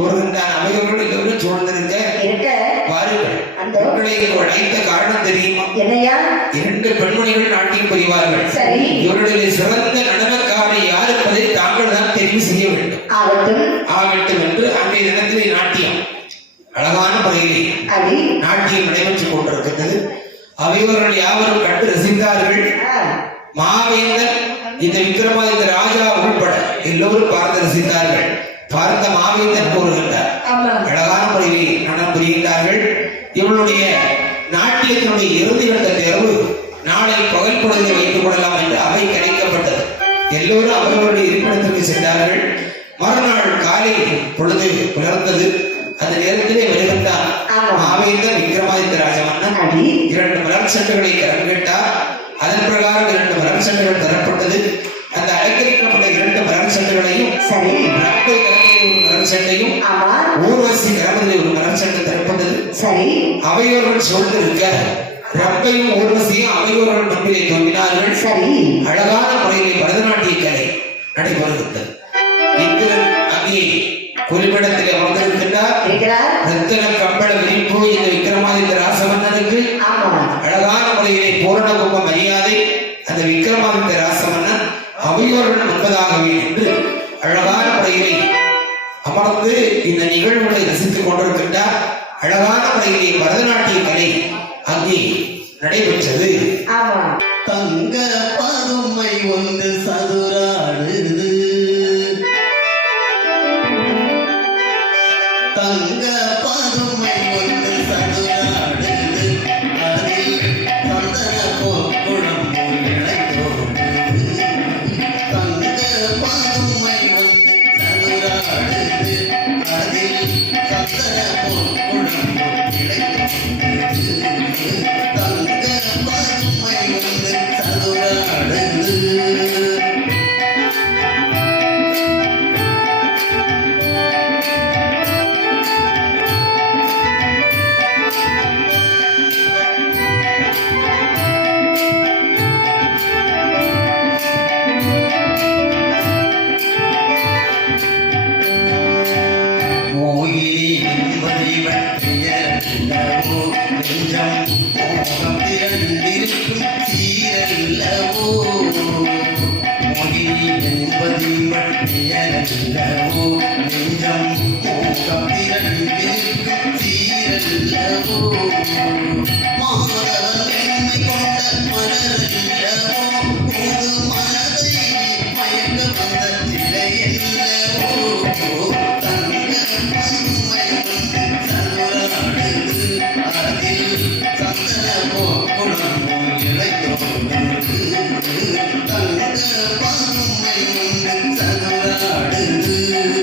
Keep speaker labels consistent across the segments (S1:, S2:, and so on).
S1: கூறுகின்றான் அவையோடு எல்லோரும் சூழ்ந்திருக்க பாருங்கள்
S2: அந்த
S1: உங்களை அழைத்த காரணம் தெரியுமா?
S2: என்னையா?
S1: இரண்டு பெண்மணிகள் நாட்டியம் புரிவார்கள்.
S2: சரி.
S1: இவர்களுடைய சிறந்த நடனக்காரை யார் என்பதை தாங்கள் தான் தெரிவு செய்ய வேண்டும்.
S2: ஆகட்டும்.
S1: என்று அன்றைய தினத்திலே நாட்டியம் அழகான
S2: அது
S1: நாட்டியம் நடைபெற்றுக் கொண்டிருக்கின்றது. அவையோர்கள் யாவரும் கண்டு ரசித்தார்கள். மாவேந்தன் இந்த விக்ரமாதித்த ராஜா உட்பட எல்லோரும் பார்த்து ரசித்தார்கள். பார்த்த மாவேந்தன் கூறுகின்றார் அழகான முறையிலே நடனம் புரிகின்றார்கள். இவளுடைய நாட்டியத்தினுடைய இறுதி கட்ட தேர்வு நாளை பகல் பொழுதை வைத்துக் கொள்ளலாம் என்று அவை கிடைக்கப்பட்டது எல்லோரும் அவர்களுடைய இருப்பிடத்திற்கு சென்றார்கள். மறுநாள் காலை பொழுது புலர்ந்தது. அந்த நேரத்திலே வருகின்றான்
S2: ஆமா.
S1: மாவேந்தன் விக்ரமாதித்த ராஜமன்னன். இரண்டு மலர் கரம் கேட்டார் அதன் பிரகாரம் இரண்டு மலர் சண்டுகள் தரப்பட்டது. அந்த அலங்கரிக்கப்பட்ட இரண்டு மலர் சண்டுகளையும்
S2: சரி.
S1: அவையோர்கள் சூழ்ந்திருக்க ரப்பையும் ஊர்வசியும் அவையோர்கள் தோன்றினார்கள்
S2: சரி.
S1: அழகான முறையிலே பரதநாட்டிய கலை நடைபெறுகின்றது இந்திரன் அங்கே குறிப்பிடத்தில் அமர்ந்திருக்கின்றார். ரத்தன கம்பள விரிப்பு இந்த விக்ரமாதித்த ராசமன்னனுக்கு அழகான முறையிலே பூரண கும்ப மரியாதை அந்த விக்ரமாதித்த ராசமன்னன் அவையோர்கள் முன்பதாகவே என்று அழகான முறையிலே அமர்ந்து இந்த நிகழ்வுகளை ரசித்துக் கொண்டிருக்கின்றார். அழகான முறையிலே பரதநாட்டிய கலை அங்கே நடைபெற்றது.
S2: ஆமா
S3: தங்க பதுமை ஒன்று சதுராடுது Ini yang buka, dia.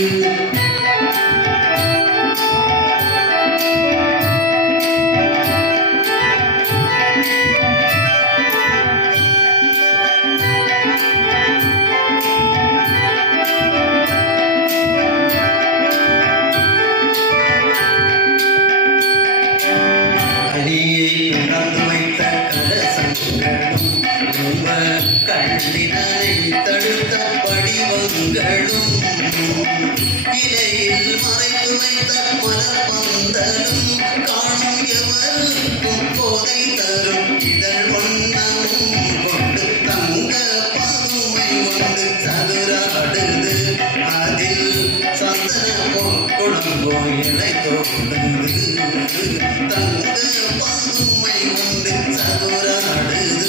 S3: Thank you. தடுத்த படிவங்களும் இலையில் மறைத்து வைத்த மலர்பந்தலும் காணும் எவருக்கும் போதை தரும் இதழ் வண்ணமும் கொண்டு தங்க பதுமை வந்து சதுராடுது. அதில் சந்தன குழம்போ இலை தோடுது தங்க பதுமை வந்து சதுராடுது.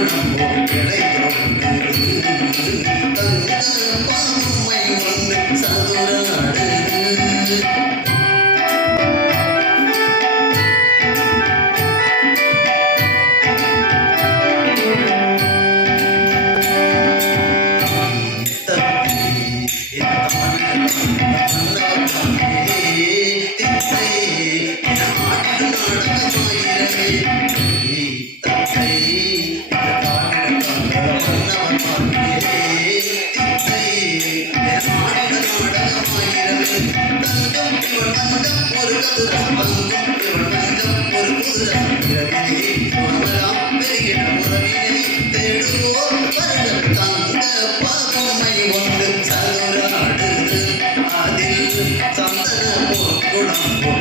S3: Música Thank you.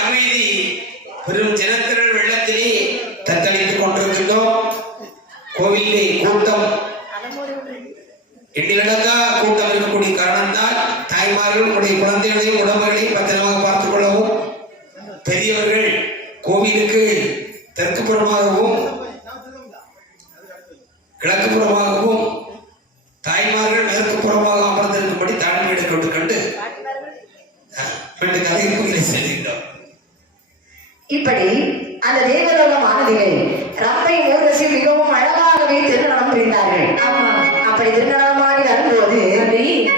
S1: அமைதி பெரும் ஜனத்திரள் வெள்ளத்திலே தத்தளித்துக் கொண்டிருக்கின்றோம். கோவிலே கூட்டம் எண்ணிலடங்கா கூட்டம் இருக்கக்கூடிய காரணம்தான் தாய்மார்கள் உடைய குழந்தைகளையும் உடம்புகளையும் பத்திரமாக பார்த்துக் கொள்ளவும் பெரியவர்கள் கோவிலுக்கு தெற்கு புறமாகவும் கிழக்கு புறமாகவும் தாய்மார்கள் மேற்கு புறமாக அமர்ந்திருக்கும்படி தாழ்மையிட கொண்டு கண்டு ரெண்டு கதை கோயிலை செல்கின்றோம்
S2: இப்படி அந்த தேவலோகம் ஆனதிலே ரம்பை ஊர்வசி மிகவும் அழகாகவே திருநடம் புரிந்தார்கள். அப்படி திருநடனமாடி வரும்போது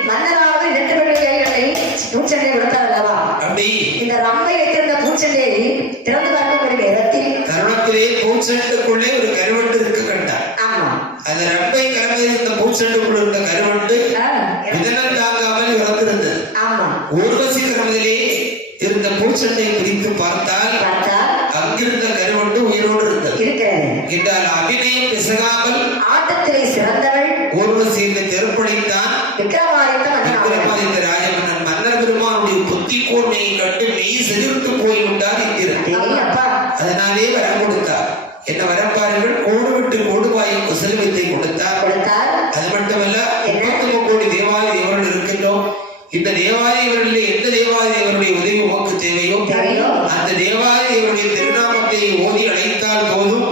S2: மன்னராவது இரண்டு பெண்கள் பூச்செண்டை கொடுத்தார் அல்லவா இந்த ரம்பை வைத்திருந்த பூச்செண்டையை திறந்து பார்க்கக்கூடிய நேரத்தில்
S1: தருணத்திலே பூச்செண்டுக்குள்ளே ஒரு கருவண்டு இருக்க கண்டார்.
S2: ஆமா.
S1: அந்த ரப்பை கரமையில் இருந்த பூச்செண்டுக்குள் இருந்த கருவண்டு
S2: ஆ,
S1: இதனால் இருந்த பூச்செண்டை பிரித்து பார்த்தால்
S2: பார்த்தா
S1: அங்கிருந்த கருவண்டு உயிரோடு இருந்தது. என்றால் அபிநயம் பிசகாமல்
S2: ஆட்டத்திலே சிறந்தவள்
S1: ஊர்வசி இந்த தெருப்படைத்தான்
S2: விக்ரமாதித்த மன்னன்
S1: விக்ரமாதித்த ராஜமன்னன் மன்னர் பெருமானுடைய புத்தி கூர்மையை கண்டு மெய் செதிர்த்து போய்விட்டார்
S2: அப்பா.
S1: அதனாலே வரம் கொடுத்தார். என்ன வரம் பாருங்கள்? கோடு விட்டு கோடு பாயும் குசல் வித்தை கொடுத்தார். அது மட்டுமல்ல முப்பத்தி கோடி இருக்கின்றோம் இந்த தேவாதி தேவர்களிலே எந்த தேவருடைய உதவி உமக்கு தேவையோ? அந்த தேவருடைய திருநாமத்தை ஓதி அழைத்தால் போதும்.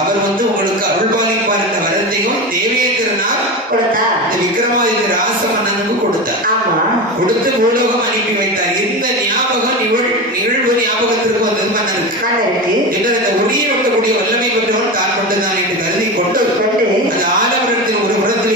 S1: அவர் வந்து உங்களுக்கு அருள் பாலிப்பார் என்ற வரத்தையும் தேவைய திருநாள்
S2: கொடுத்தார்.
S1: இந்த விக்ரமாதித்ய ராசமன்னனுக்கு கொடுத்தார்.
S2: ஆமா.
S1: கொடுத்து பூலோகம் அனுப்பி வைத்தார். இந்த ஞாபகம் நிகழ் நிகழ்வு ஞாபகத்திற்கு வந்தது மன்னருக்கு. என்று இந்த ஒளியை வைக்கக்கூடிய வல்லமை பெற்றவன் தான் கொண்டுதான் என்று கருதி கொண்டு அந்த ஆலமரத்தின் ஒரு புறத்தில்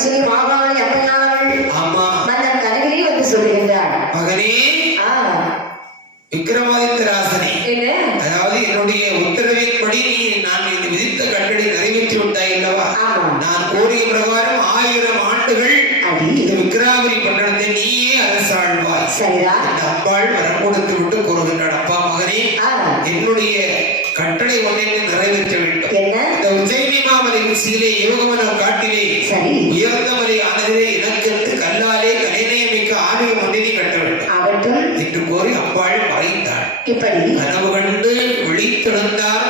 S1: continue மாமலை உச்சியிலே யோகமன காட்டிலே
S2: சரி.
S1: உயர்ந்த மலை ஆனதிலே இலக்கத்து கல்லாலே கலைநயமிக்க ஆலயம் ஒன்றினை கட்ட வேண்டும்
S2: ஆகட்டும்
S1: என்று கோரி அம்பாள் மறைந்தாள். கனவு கண்டு விழித்தெழுந்தார்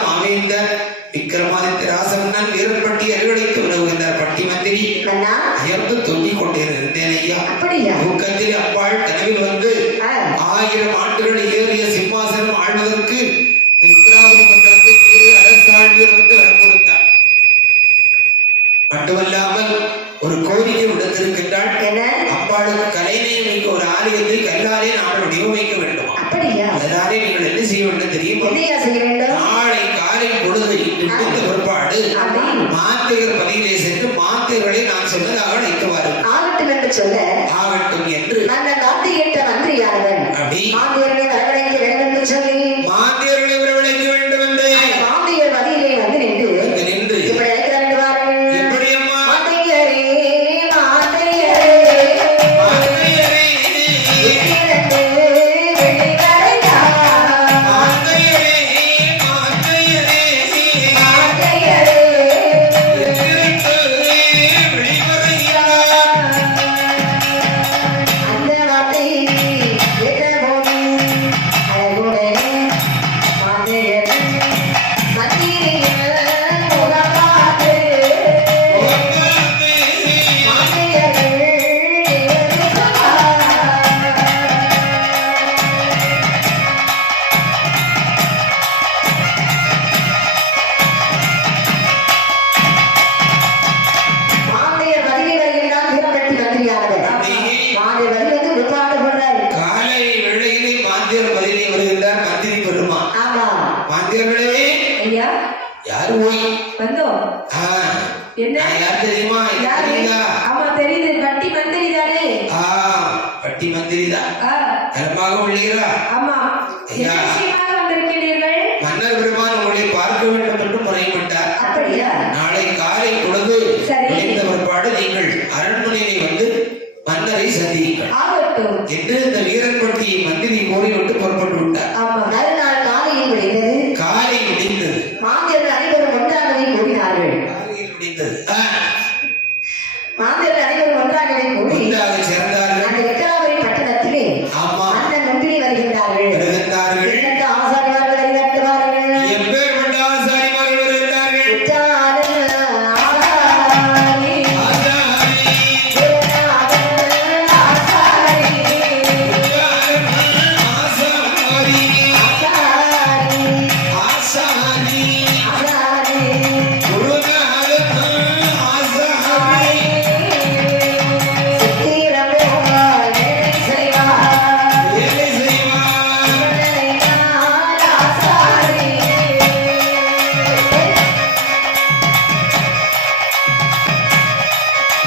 S1: ஒரு கோரிக்கை விடுத்திருக்கின்றாள்
S2: என்ன?
S1: அம்பாளுக்கு கலைநயமிக்க ஒரு ஆலயத்தை கல்லாலே நாங்கள் வடிவமைக்க வேண்டுமா.
S2: அப்படியா?
S1: அதனாலே நீங்கள் என்ன செய்ய வேண்டும் தெரியுமா? நாளை காலை பொழுது விடுத்த பிற்பாடு
S2: அப்படி
S1: மாத்தியர் பதிலே சென்று மாத்தியர்களை நான் சொன்னதாக அழைத்து வாருங்கள்
S2: ஆகட்டும் என்று சொல்ல
S1: ஆகட்டும் என்று.
S2: மன்னன் வார்த்தை கேட்ட மந்திரியானவன்
S1: அப்படி.
S2: மாந்தியர்களை வரவழைக்க வேண்டும் என்று சொல்லி
S1: மாத்தியர்களை
S2: மாந்தியர்களே ஐயா?
S1: யாரு போய்
S2: வந்தோம் என்ன?
S1: யார் தெரியுமா? தெரியுதா?
S2: ஆமா தெரியுது. பட்டி மந்திரி தானே
S1: ஆ பட்டி மந்திரி தான் நலமாக உள்ளீரா
S2: ஆமா.
S1: ஐயா. மன்னர் பெருமான் உங்களை பார்க்க வேண்டும் என்று முறையிட்டார் நாளை காலை பொழுது. முடிந்த பிற்பாடு நீங்கள் அரண்மனையிலே வந்து மன்னரை சந்தியுங்கள். என்று இந்த